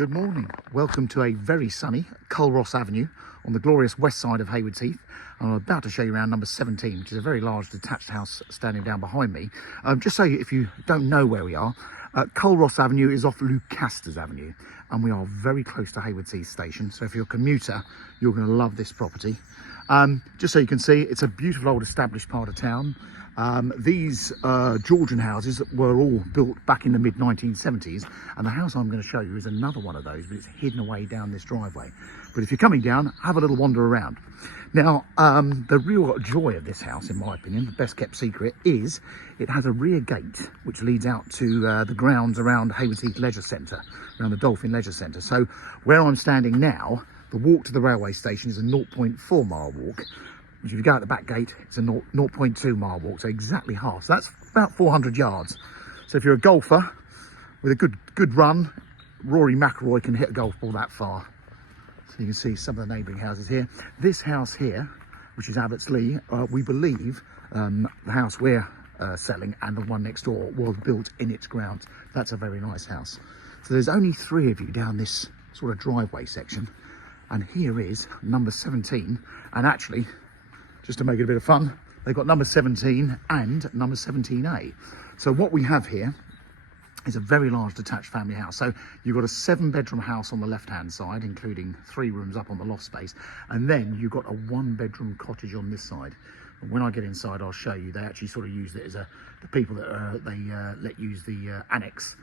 Good morning. Welcome to a very sunny Culross Avenue on the glorious west side of Haywards Heath. I'm about to show you around number 17, which is a very large detached house standing down behind me. Just so if you don't know where we are, Culross Avenue is off Lucasters Avenue, and we are very close to Haywards Heath station. So if you're a commuter, you're going to love this property. Just so you can see, it's a beautiful old established part of town. These Georgian houses were all built back in the mid 1970s, and the house I'm going to show you is another one of those, but it's hidden away down this driveway. But if you're coming down, have a little wander around. Now, the real joy of this house, in my opinion, the best kept secret, is it has a rear gate which leads out to the grounds around Haywards Heath Leisure Centre, around the Dolphin Leisure Centre. So where I'm standing now, the walk to the railway station is a 0.4 mile walk, which if you go out the back gate, it's a 0.2 mile walk, so exactly half. So that's about 400 yards. So if you're a golfer with a good run, Rory McIlroy can hit a golf ball that far. So you can see some of the neighbouring houses here. This house here, which is Abbottsley, we believe the house we're selling and the one next door was built in its grounds. That's a very nice house. So there's only 3 of you down this sort of driveway section. And here is number 17, and actually, just to make it a bit of fun, they've got number 17 and number 17A. So what we have here is a very large detached family house. So you've got a 7-bedroom house on the left-hand side, including 3 rooms up on the loft space. And then you've got a 1-bedroom cottage on this side. And when I get inside, I'll show you, they actually sort of use it as the people that let use the Annex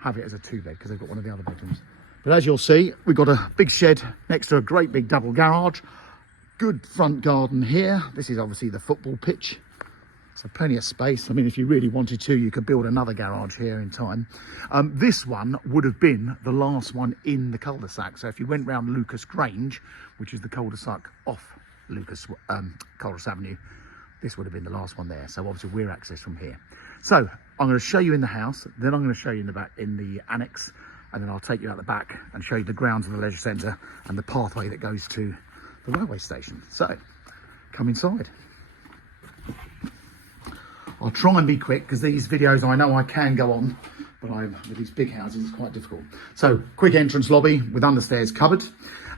have it as a 2-bed because they've got one of the other bedrooms. But as you'll see, we've got a big shed next to a great big double garage. Good front garden here. This is obviously the football pitch. So plenty of space. I mean, if you really wanted to, you could build another garage here in time. This one would have been the last one in the cul-de-sac. So if you went round Lucas Grange, which is the cul-de-sac off Culross Avenue, this would have been the last one there. So obviously we're accessed from here. So I'm going to show you in the house, then I'm going to show you in the back in the annex, and then I'll take you out the back and show you the grounds of the leisure centre and the pathway that goes to the railway station. So come inside. I'll try and be quick because these videos, I know I can go on, but with these big houses it's quite difficult. So quick entrance lobby with understairs cupboard.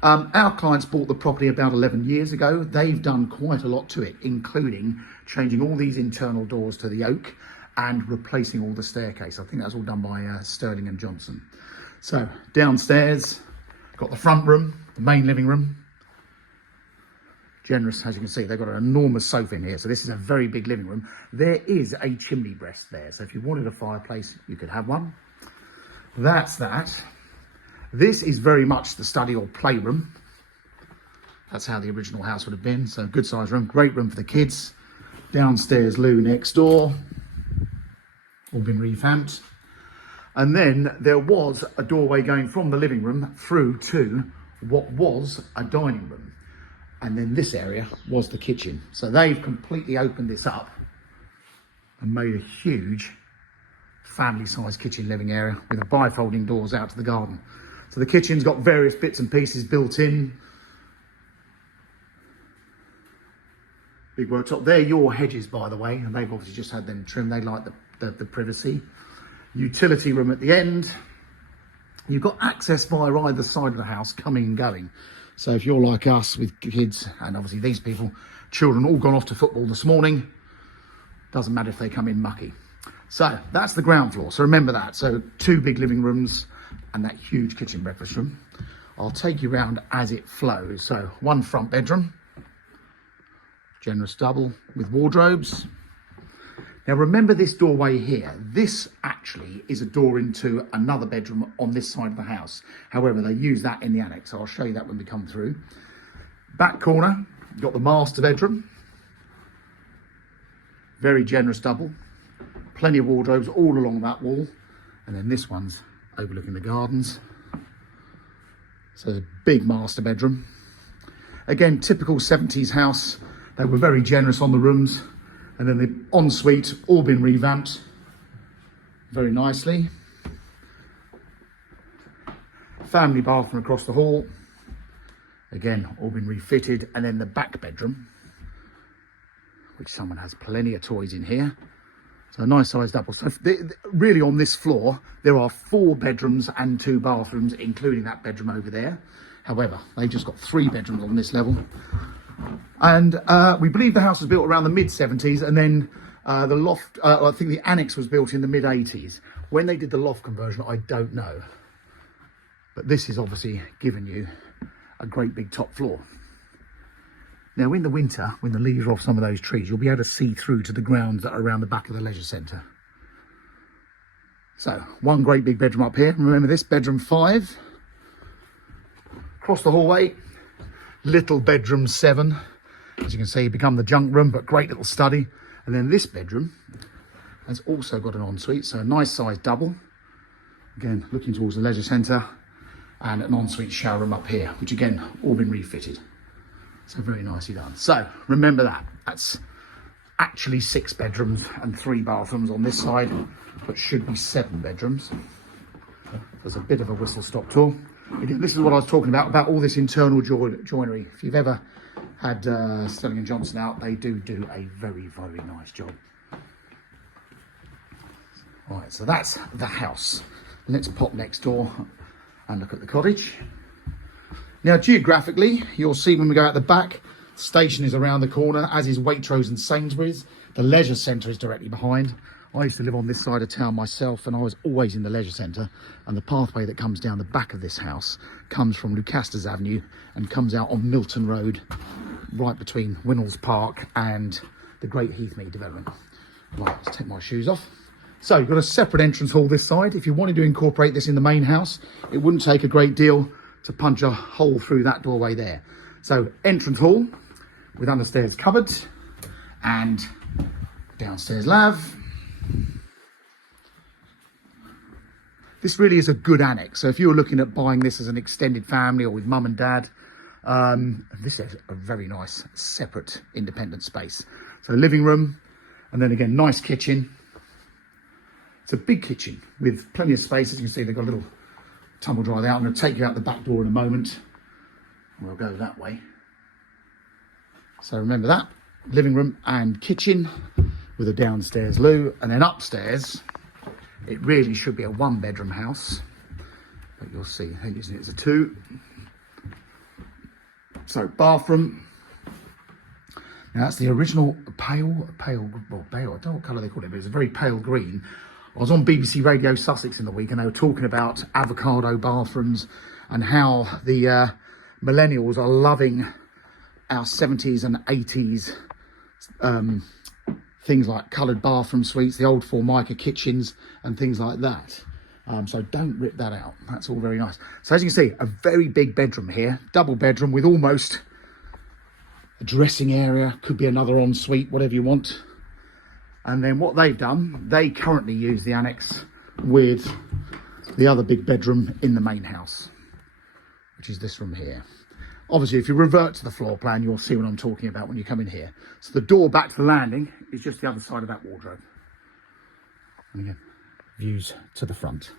Our clients bought the property about 11 years ago. They've done quite a lot to it, including changing all these internal doors to the oak and replacing all the staircase. I think that's all done by Sterling and Johnson. So downstairs, got the front room, the main living room. Generous, as you can see, they've got an enormous sofa in here, so this is a very big living room. There is a chimney breast there, so if you wanted a fireplace, you could have one. That's that. This is very much the study or playroom. That's how the original house would have been, so good size room, great room for the kids. Downstairs loo next door, all been revamped. And then there was a doorway going from the living room through to what was a dining room. And then this area was the kitchen. So they've completely opened this up and made a huge family-sized kitchen living area with a bifolding doors out to the garden. So the kitchen's got various bits and pieces built in. Big worktop. They're your hedges, by the way, and they've obviously just had them trimmed. They like the privacy. Utility room at the end. You've got access via either side of the house, coming and going. So if you're like us with kids, and obviously these people, children all gone off to football this morning, doesn't matter if they come in mucky. So that's the ground floor, so remember that. So 2 big living rooms and that huge kitchen breakfast room. I'll take you around as it flows. So 1 front bedroom, generous double with wardrobes. Now remember this doorway here, this actually is a door into another bedroom on this side of the house. However, they use that in the annex, so I'll show you that when we come through. Back corner, you've got the master bedroom. Very generous double. Plenty of wardrobes all along that wall. And then this one's overlooking the gardens. So it's a big master bedroom. Again, typical 70s house. They were very generous on the rooms. And then the ensuite, all been revamped very nicely. Family bathroom across the hall. Again, all been refitted. And then the back bedroom, which someone has plenty of toys in here. So a nice size double. So really on this floor, there are 4 bedrooms and 2 bathrooms, including that bedroom over there. However, they've just got 3 bedrooms on this level. And we believe the house was built around the mid-70s, and then the loft, I think the annex was built in the mid-80s. When they did the loft conversion, I don't know. But this is obviously giving you a great big top floor. Now in the winter, when the leaves are off some of those trees, you'll be able to see through to the grounds that are around the back of the leisure centre. So, one great big bedroom up here. Remember this, bedroom 5. Across the hallway, little bedroom 7. As you can see, become the junk room, but great little study. And then this bedroom has also got an ensuite, so a nice size double. Again, looking towards the leisure centre, and an ensuite shower room up here, which again, all been refitted. So very nicely done. So remember that, that's actually 6 bedrooms and 3 bathrooms on this side, but should be 7 bedrooms. There's a bit of a whistle-stop tour. Again, this is what I was talking about all this internal joinery. If you've ever had Sterling & Johnson out, they do a very, very nice job. Right, so that's the house. Let's pop next door and look at the cottage. Now, geographically, you'll see when we go out the back, the station is around the corner, as is Waitrose and Sainsbury's. The leisure centre is directly behind. I used to live on this side of town myself, and I was always in the leisure centre. And the pathway that comes down the back of this house comes from Lucasters Avenue and comes out on Milton Road, right between Winnells Park and the Great Heathmead development. Right, let's take my shoes off. So you've got a separate entrance hall this side. If you wanted to incorporate this in the main house, it wouldn't take a great deal to punch a hole through that doorway there. So entrance hall with understairs cupboard and downstairs lav. This really is a good annex. So if you're looking at buying this as an extended family or with mum and dad, this is a very nice separate independent space. So living room, and then again, nice kitchen. It's a big kitchen with plenty of space. As you can see, they've got a little tumble dryer there. I'm going to take you out the back door in a moment. We'll go that way. So remember that, living room and kitchen with a downstairs loo, and then upstairs, it really should be a 1-bedroom house, but you'll see, they're using it as a 2. So bathroom. Now that's the original pale, I don't know what colour they call it, but it's a very pale green. I was on BBC Radio Sussex in the week, and they were talking about avocado bathrooms and how the millennials are loving our 70s and 80s things like coloured bathroom suites, the old Formica kitchens and things like that. So don't rip that out. That's all very nice. So as you can see, a very big bedroom here, double bedroom with almost a dressing area, could be another ensuite, whatever you want. And then what they've done, they currently use the annex with the other big bedroom in the main house, which is this room here. Obviously, if you revert to the floor plan, you'll see what I'm talking about when you come in here. So the door back to the landing is just the other side of that wardrobe. And again, views to the front.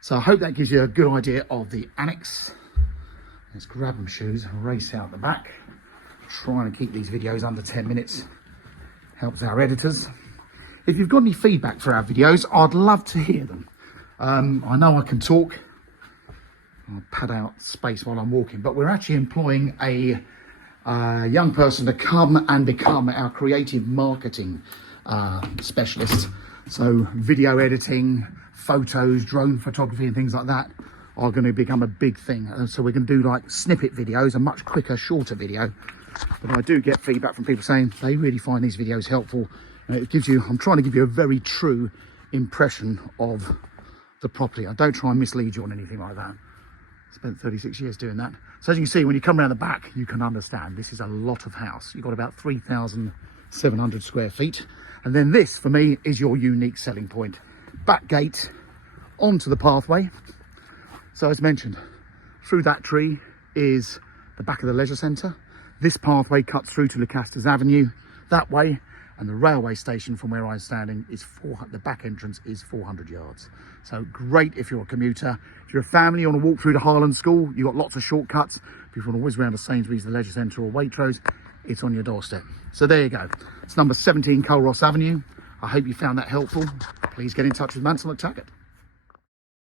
So I hope that gives you a good idea of the annex. Let's grab them shoes and race out the back. Trying to keep these videos under 10 minutes. Helps our editors. If you've got any feedback for our videos, I'd love to hear them. I know I can talk. I'll pad out space while I'm walking, but we're actually employing a young person to come and become our creative marketing specialist. So video editing, photos, drone photography and things like that are going to become a big thing. So we're going to do like snippet videos, a much quicker, shorter video. But I do get feedback from people saying they really find these videos helpful. And it gives you, I'm trying to give you a very true impression of the property. I don't try and mislead you on anything like that. Spent 36 years doing that. So as you can see, when you come around the back, you can understand this is a lot of house. You've got about 3,700 square feet. And then this, for me, is your unique selling point. Back gate onto the pathway. So as mentioned, through that tree is the back of the leisure centre. This pathway cuts through to Lucasters Avenue that way, and the railway station from where I'm standing is the back entrance is 400 yards. So great if you're a commuter. If you're a family, you want to walk through to Harland School, you've got lots of shortcuts. If you want to whiz around to Sainsbury's, the leisure centre or Waitrose, it's on your doorstep. So there you go. It's number 17 Culross Avenue. I hope you found that helpful. Please get in touch with Mansell at Taggart.